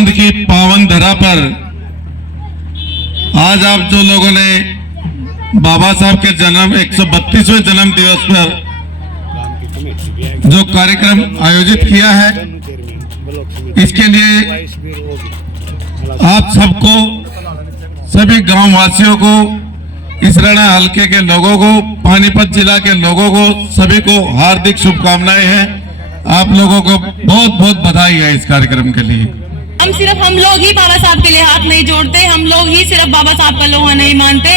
चांद की पावन धरा पर आज आप जो लोगों ने बाबा साहब के जन्म 132वें जन्म दिवस पर जो कार्यक्रम आयोजित किया है, इसके लिए आप सबको, सभी गांव वासियों को, इसराना हलके के लोगों को, पानीपत जिला के लोगों को, सभी को हार्दिक शुभकामनाएं हैं। आप लोगों को बहुत बहुत बधाई है इस कार्यक्रम के लिए। हम लोग ही बाबा साहब के लिए हाथ नहीं जोड़ते, हम लोग ही सिर्फ बाबा साहब का लोहा नहीं मानते।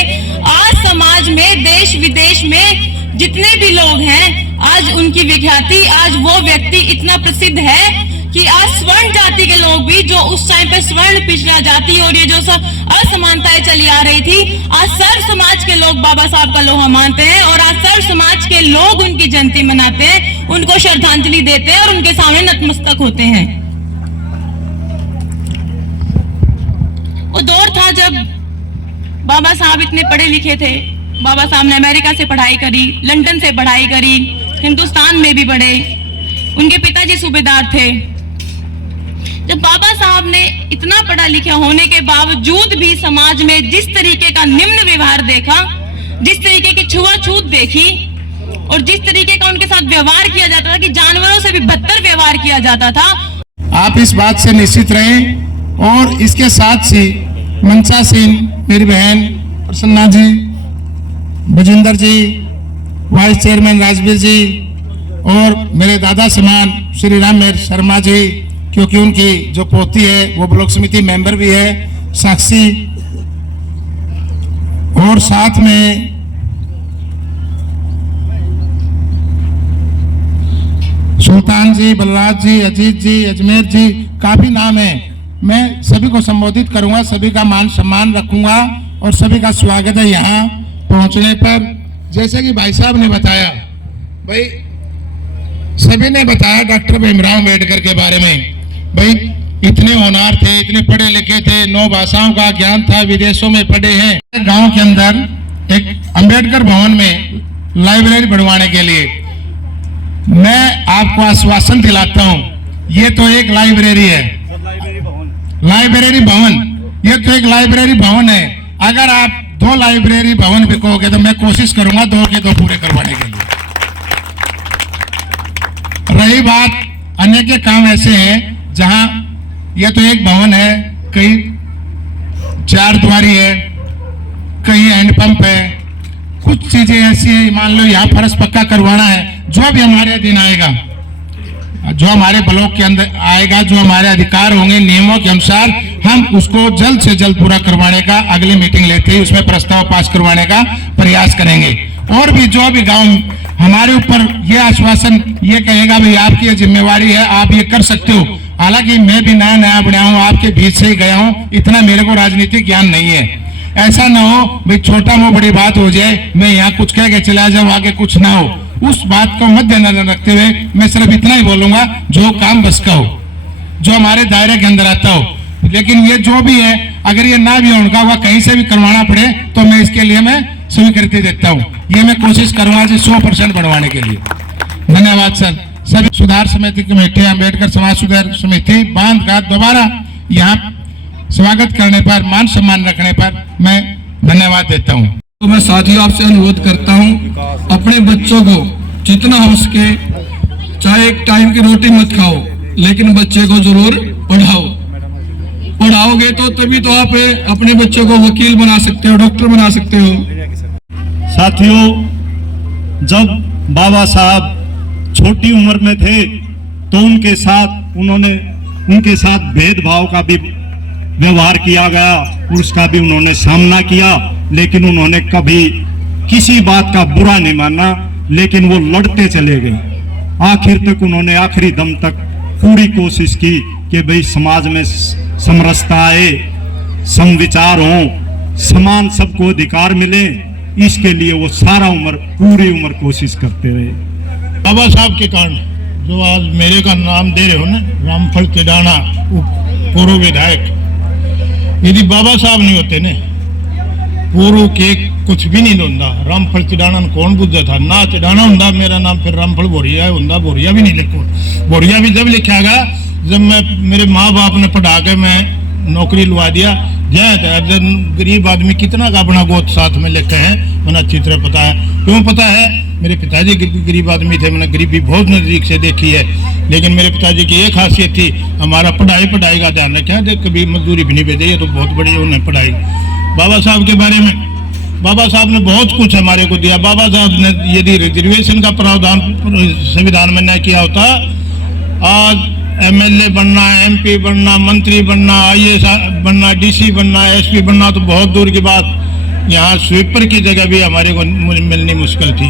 आज समाज में, देश विदेश में जितने भी लोग हैं, आज उनकी विख्याति, आज वो व्यक्ति इतना प्रसिद्ध है कि आज स्वर्ण जाति के लोग भी, जो उस टाइम पे स्वर्ण पिछड़ा जाति और ये जो सब असमानताएं चली आ रही थी, आज सर्व समाज के लोग बाबा साहब का लोहा मानते हैं और आज सर्व समाज के लोग उनकी जयंती मनाते हैं, उनको श्रद्धांजलि देते हैं और उनके सामने नतमस्तक होते हैं। वो दौर था जब बाबा साहब इतने पढ़े लिखे थे। बाबा साहब ने अमेरिका से पढ़ाई करी, लंदन से पढ़ाई करी, हिंदुस्तान में भी पढ़े। उनके पिताजी सूबेदार थे। जब बाबा साहब ने इतना पढ़ा लिखा होने के बावजूद भी समाज में जिस तरीके का निम्न व्यवहार देखा, जिस तरीके की छुआछूत देखी और जिस तरीके का उनके साथ व्यवहार किया जाता था कि जानवरों से भी बदतर व्यवहार किया जाता था। आप इस बात से निश्चित रहें और इसके साथ ही मनसा सिंह, मेरी बहन प्रसन्ना जी, बजिंदर जी, वाइस चेयरमैन राजवीर जी और मेरे दादा समान श्री राम शर्मा जी, क्योंकि उनकी जो पोती है वो ब्लॉक समिति मेंबर भी है, साक्षी, और साथ में सुल्तान जी, बलराज जी, अजीत जी, अजमेर जी, काफी नाम है। मैं सभी को संबोधित करूंगा, सभी का मान सम्मान रखूंगा और सभी का स्वागत है यहाँ पहुंचने पर। जैसे कि भाई साहब ने बताया, भाई सभी ने बताया डॉक्टर भीमराव अम्बेडकर के बारे में। भाई इतने होनहार थे, इतने पढ़े लिखे थे, 9 भाषाओं का ज्ञान था, विदेशों में पढ़े हैं। गांव के अंदर एक अंबेडकर भवन में लाइब्रेरी बढ़वाने के लिए मैं आपको आश्वासन दिलाता हूं, ये तो एक लाइब्रेरी है, लाइब्रेरी भवन, ये तो एक लाइब्रेरी भवन है। अगर आप 2 लाइब्रेरी भवन भी कहोगे तो मैं कोशिश करूंगा 2 के 2 पूरे करवाने के लिए। रही बात, अन्य के काम ऐसे हैं जहां यह तो एक भवन है, कई 4 द्वारी है, कहीं हैंडपंप है, कुछ चीजें ऐसी है, मान लो यहाँ फर्श पक्का करवाना है, जो भी हमारे दिन आएगा, जो हमारे ब्लॉक के अंदर आएगा, जो हमारे अधिकार होंगे नियमों के अनुसार, हम उसको जल्द से जल्द पूरा करवाने का अगली मीटिंग लेते ही उसमें प्रस्ताव पास करवाने का प्रयास करेंगे। और भी जो भी गांव हमारे ऊपर ये आश्वासन ये कहेगा भाई आपकी ये जिम्मेवारी है, आप ये कर सकते हो। हालांकि मैं भी नया बना हूँ, आपके बीच से ही गया हूँ, इतना मेरे को राजनीतिक ज्ञान नहीं है। ऐसा ना हो भाई छोटा मोटा बड़ी बात हो जाए, मैं यहाँ कुछ कह के चला जाऊँ, आगे कुछ ना हो। उस बात को मद्देनजर रखते हुए मैं सिर्फ इतना ही बोलूंगा जो काम बस का हो, जो हमारे दायरे के अंदर आता हो। लेकिन ये जो भी है, अगर ये ना भी उनका हुआ कहीं से भी करवाना पड़े तो मैं इसके लिए मैं स्वीकृति देता हूँ। ये मैं कोशिश करूंगा 100% बढ़वाने के लिए। धन्यवाद सर। सभी सुधार समिति कमेटी, अम्बेडकर समाज सुधार समिति बांध का दोबारा यहाँ स्वागत करने पर, मान सम्मान रखने पर मैं धन्यवाद देता हूँ। तो मैं साथियों आपसे अनुरोध करता हूँ, अपने बच्चों को जितना हो सके, चाहे एक टाइम की रोटी मत खाओ, लेकिन बच्चे को जरूर पढ़ाओ। पढ़ाओगे तो तभी तो आप अपने बच्चों को वकील बना सकते हो, डॉक्टर बना सकते हो। साथियों, जब बाबा साहब छोटी उम्र में थे तो उनके साथ भेदभाव का भी व्यवहार किया गया, उसका भी उन्होंने सामना किया, लेकिन उन्होंने कभी किसी बात का बुरा नहीं माना, लेकिन वो लड़ते चले गए। आखिर तक उन्होंने आखिरी दम तक पूरी कोशिश की कि भाई समाज में समरसता आए, समविचार हो, समान सबको अधिकार मिले। इसके लिए वो पूरी उम्र कोशिश करते रहे। बाबा साहब के कारण जो आज मेरे का नाम दे रहे हो ना, रामफल तिडाना पूर्व विधायक, यदि बाबा साहब नहीं होते ने पूर्व के कुछ भी नहीं होता। रामफल तिडाना कौन बुझा था ना, तिडाना होंदा मेरा नाम फिर रामफल बोरिया होंदा, बोरिया भी नहीं लिखो। बोरिया भी जब लिखागा जब मैं मेरे माँ बाप ने पढ़ा के मैं नौकरी लुआ दिया, गरीब आदमी कितना का अपना गोद साथ में लेते हैं, मैंने अच्छी तरह पता है। क्यों पता है? मेरे पिताजी गरीब आदमी थे, मैंने गरीबी बहुत नज़दीक से देखी है। लेकिन मेरे पिताजी की ये खासियत थी, हमारा पढ़ाई का ध्यान रखा, देख कभी मजदूरी भी नहीं भेजे, ये तो बहुत बड़ी उन्हें पढ़ाई। बाबा साहब के बारे में, बाबा साहब ने बहुत कुछ हमारे को दिया। बाबा साहब ने यदि रिजर्वेशन का प्रावधान संविधान में न किया होता, आज एमएलए बनना, एमपी बनना, मंत्री बनना, आईएएस बनना, डीसी बनना, एसपी बनना तो बहुत दूर की बात, यहाँ स्वीपर की जगह भी हमारे को मिलनी मुश्किल थी।